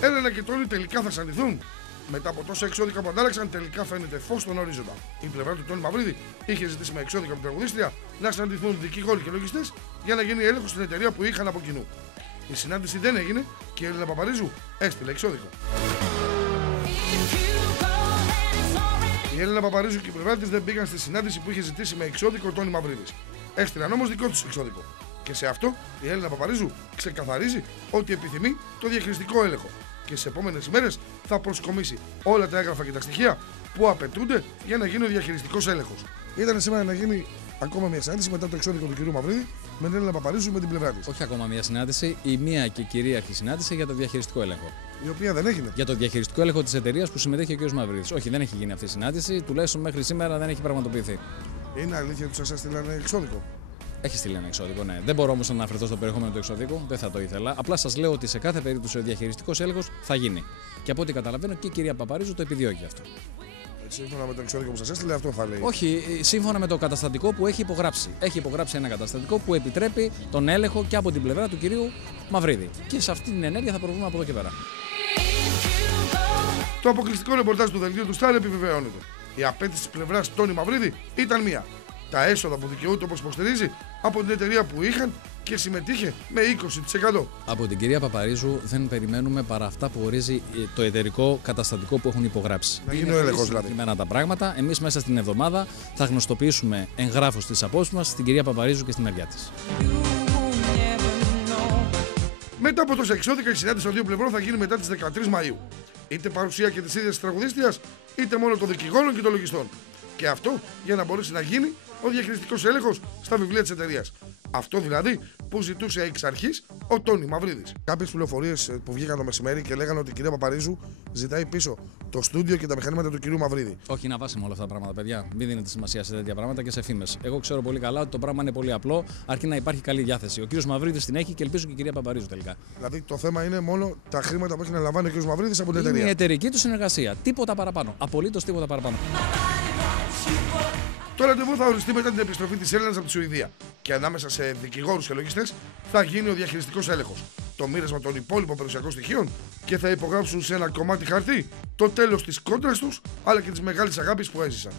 Έλενα και Τόνι τελικά θα σανηθούν. Μετά από τόσα εξώδικα που αντάλλαξαν, τελικά φαίνεται φως στον ορίζοντα. Η πλευρά του Τόνι Μαυρίδη είχε ζητήσει με εξώδικα από την τραγουδίστρια να συναντηθούν δικηγόροι και λογιστές για να γίνει έλεγχο στην εταιρεία που είχαν από κοινού. Η συνάντηση δεν έγινε και η Έλληνα Παπαρίζου έστειλε εξώδικο. Η Έλληνα Παπαρίζου και η πλευρά της δεν πήγαν στη συνάντηση που είχε ζητήσει με εξώδικο ο Τόνι Μαυρίδης. Έστειλαν όμως δικό τους εξώδικο. Και σε αυτό η Έλληνα Παπαρίζου ξεκαθαρίζει ότι επιθυμεί το διαχειριστικό έλεγχο και στις επόμενες ημέρες θα προσκομίσει όλα τα έγγραφα και τα στοιχεία που απαιτούνται για να γίνει ο διαχειριστικός έλεγχος. Ήταν σήμερα να γίνει ακόμα μια συνάντηση μετά το εξώδικο του κ. Μαυρίδη με την Έλληνα Παπαρίζου με την πλευρά της. Όχι ακόμα μια συνάντηση, η μία και κυρίαρχη συνάντηση για το διαχειριστικό έλεγχο. Η οποία δεν έγινε. Για το διαχειριστικό έλεγχο της εταιρείας που συμμετέχει ο κ. Μαυρίδης. Όχι, δεν έχει γίνει αυτή η συνάντηση, τουλάχιστον μέχρι σήμερα δεν έχει πραγματοποιηθεί. Είναι αλήθεια ότι σας έστειλαν εξώδικο? Έχει στείλει ένα εξώδικο, ναι. Δεν μπορώ όμως να αναφερθώ στο περιεχόμενο του εξωδίκου, δεν θα το ήθελα. Απλά σας λέω ότι σε κάθε περίπτωση ο διαχειριστικός έλεγχος θα γίνει. Και από ό,τι καταλαβαίνω και η κυρία Παπαρίζου το επιδιώκει αυτό. Σύμφωνα με το εξώδικο που σας έστειλε, αυτό θα λέει. Όχι, σύμφωνα με το καταστατικό που έχει υπογράψει. Έχει υπογράψει ένα καταστατικό που επιτρέπει τον έλεγχο και από την πλευρά του κυρίου Μαυρίδη. Και σε αυτή την ενέργεια θα προβούμε από εδώ και πέρα. Το αποκλειστικό ρεπορτάζ του δελτίου του Σταρ επιβεβαιώνεται. Η απέτηση της πλευράς Τόνι Μαυρίδη ήταν μία. Τα έσοδα που δικαιούται, όπως υποστηρίζει, από την εταιρεία που είχαν και συμμετείχε με 20%. Από την κυρία Παπαρίζου δεν περιμένουμε παρά αυτά που ορίζει το εταιρικό καταστατικό που έχουν υπογράψει. Να γίνει ο έλεγχος δηλαδή. Συγκεκριμένα τα πράγματα. Εμείς μέσα στην εβδομάδα θα γνωστοποιήσουμε εγγράφους τις απόψεις μας στην κυρία Παπαρίζου και στη μεριά της. Μετά από τόσα εξώδικα, η συνάντηση των δύο πλευρών θα γίνει μετά τις 13 Μαΐου. Είτε παρουσία και της ίδιας της τραγουδίστριας, είτε μόνο των δικηγόρων και των λογιστών. Και αυτό για να μπορέσει να γίνει ο διαχειριστικός έλεγχος στα βιβλία της εταιρείας. Αυτό δηλαδή που ζητούσε εξ αρχής ο Τόνι Μαυρίδης. Κάποιες πληροφορίες που βγήκαν το μεσημέρι και λέγανε ότι η κυρία Παπαρίζου ζητάει πίσω το στούντιο και τα μηχανήματα του κυρίου Μαυρίδη. Όχι, είναι αβάσιμο όλα αυτά τα πράγματα, παιδιά. Μην δίνετε σημασία σε τέτοια πράγματα και σε φήμες. Εγώ ξέρω πολύ καλά ότι το πράγμα είναι πολύ απλό, αρκεί να υπάρχει καλή διάθεση. Ο κύριος Μαυρίδης την έχει και ελπίζω και η κυρία Παπαρίζου τελικά. Δηλαδή το θέμα είναι μόνο τα χρήματα που έχει να λαμβάνει ο κύριος Μαυρίδης από την εταιρεία. Είναι η εταιρική του συνεργασία. Τίποτα παραπάνω. Απολύτως τίποτα παραπάνω. Το ραντεβού θα οριστεί μετά την επιστροφή της Έλληνας από τη Σουηδία και ανάμεσα σε δικηγόρους και λογιστές θα γίνει ο διαχειριστικός έλεγχος, το μοίρασμα των υπόλοιπων περιουσιακών στοιχείων και θα υπογράψουν σε ένα κομμάτι χαρτί το τέλος της κόντρας τους αλλά και της μεγάλης αγάπης που έζησαν.